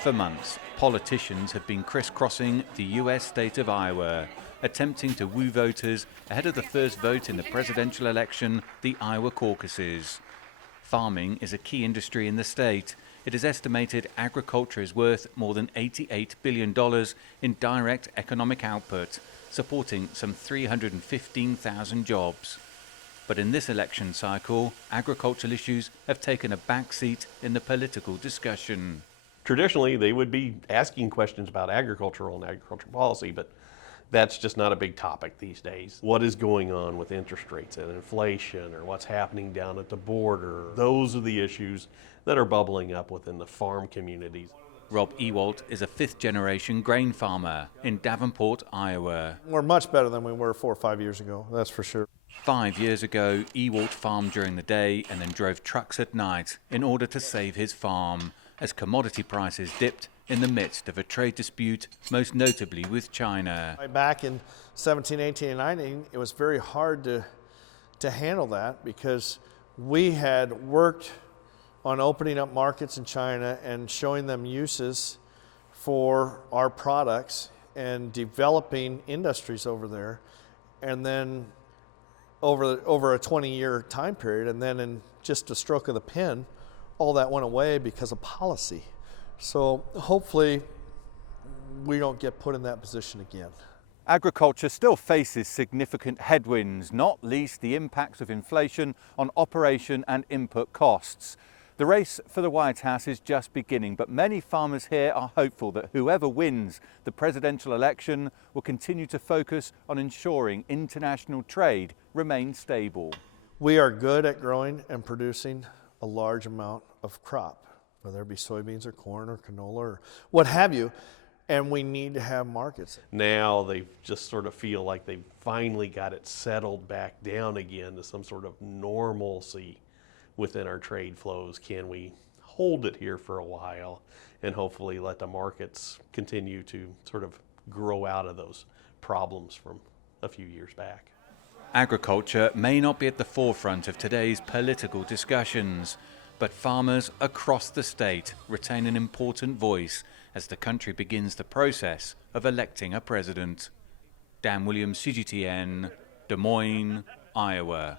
For months, politicians have been crisscrossing the U.S. state of Iowa, attempting to woo voters ahead of the first vote in the presidential election, the Iowa caucuses. Farming is a key industry in the state. It is estimated agriculture is worth more than $88 billion in direct economic output, supporting some 315,000 jobs. But in this election cycle, agricultural issues have taken a backseat in the political discussion. Traditionally, they would be asking questions about agricultural and agricultural policy, but that's just not a big topic these days. What is going on with interest rates and inflation, or what's happening down at the border? Those are the issues that are bubbling up within the farm communities. Rob Ewalt is a fifth-generation grain farmer in Davenport, Iowa. We're much better than we were 4 or 5 years ago, that's for sure. 5 years ago, Ewalt farmed during the day and then drove trucks at night in order to save his farm, as commodity prices dipped in the midst of a trade dispute, most notably with China. Back in 17, 18, and 19, it was very hard to handle that because we had worked on opening up markets in China and showing them uses for our products and developing industries over there. And then over a 20-year time period, and then in just a stroke of the pen, all that went away because of policy. So hopefully we don't get put in that position again. Agriculture still faces significant headwinds, not least the impacts of inflation on operation and input costs. The race for the White House is just beginning, but many farmers here are hopeful that whoever wins the presidential election will continue to focus on ensuring international trade remains stable. We are good at growing and producing a large amount of crop, whether it be soybeans or corn or canola or what have you, and we need to have markets. Now they just sort of feel like they've finally got it settled back down again to some sort of normalcy within our trade flows. Can we hold it here for a while and hopefully let the markets continue to sort of grow out of those problems from a few years back? Agriculture may not be at the forefront of today's political discussions, but farmers across the state retain an important voice as the country begins the process of electing a president. Dan Williams, CGTN, Des Moines, Iowa.